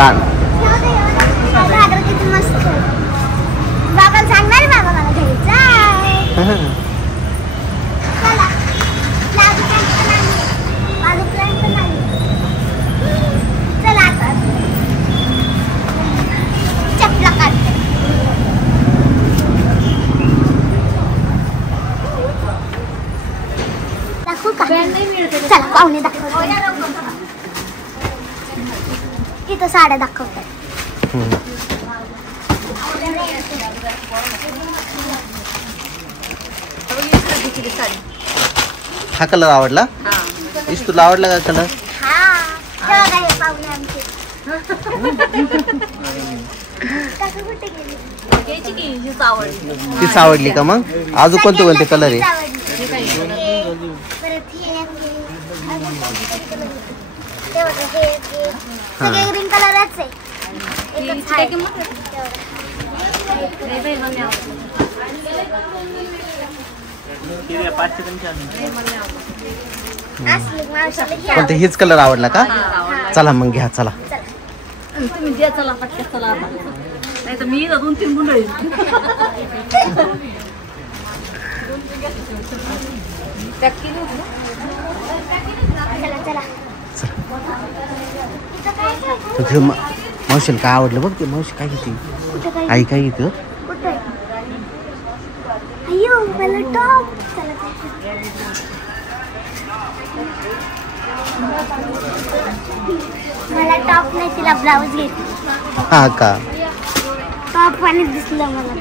लहान किती मस्त बाबाला सांगणार बाबा मला घ्यायचा चला आता चपला काढते दाखवू का चला पाहुणे दाखव इथं साड्या दाखवतात हा कलर आवडला इस तुला आवडला का कलर तीच आवडली का मग अजून कोणते कोणते कलर आहे ग्रीन कलरच आहे कोणते हीच कलर आवडला का चला मग घ्या चला तुम्ही द्या चला पटक्यात चला आता नाही तर मी 2-3 गुंडळी मावशीला काय आवडलं बघ ते मावशी काय घेते आई काय घेते मला टॉप नाही तिला ब्लाऊज घेते हा का टॉप आणि दिसलं मला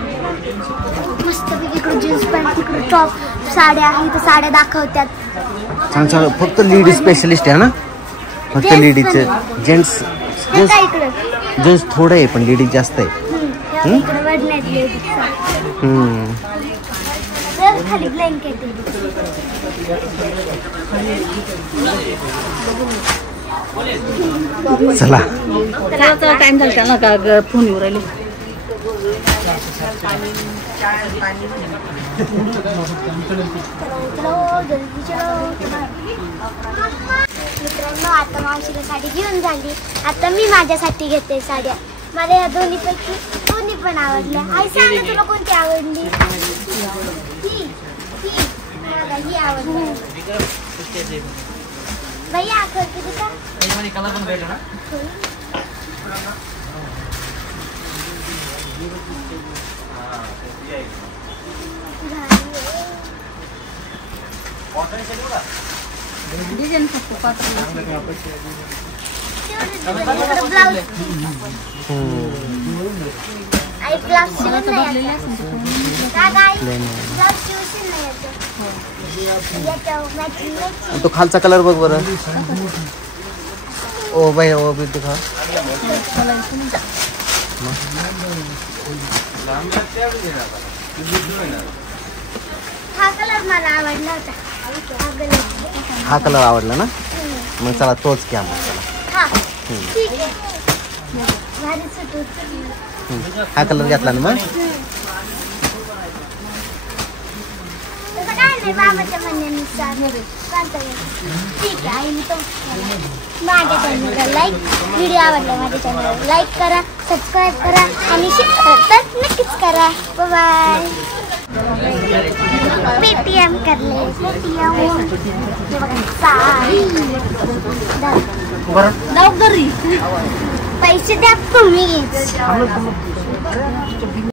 मस्त इकडे जीन्स पॅन्ट तिकडे टॉप साड्या आहे तर साड्या दाखवतात छान छान फक्त लेडीज स्पेशलिस्ट आहे ना फक्त लेडीजचे जेंट्स जेंट्स थोडं आहे पण लेडीज जास्त आहे खाली ब्लँकेट चला टाइम झाला ना का फोन येऊ राहिले मित्रांनो आता मावशीला साडी घेऊन झाली आता मी माझ्यासाठी घेते साड्या मला या दोन्हीपैकी दोन्ही पण आवडल्या आई सांग ना तुला कोणती आवडली ही आवडली भैया आखर किती का डिझाईन फक्त ब्लाउज आई ब्लाउज शिवून नाही तो खालचा कलर बघ बरं ओ बाई ओ बी दिखा हा कलर मला आवडला होता हा कलर आवडला ना मग चला तोच घ्या मग चला ठीक आहे भारी सुटू हा कलर घेतला ना मग बाबाच्या म्हणण्यानुसार ठीक आहे आई मी तो माझ्या चॅनलला लाईक व्हिडिओ आवडला माझ्या चॅनलला लाईक करा सबस्क्राईब करा आणि तर नक्कीच करा बाय पेटीएम करले पेटीएम पैसे द्या तुम्ही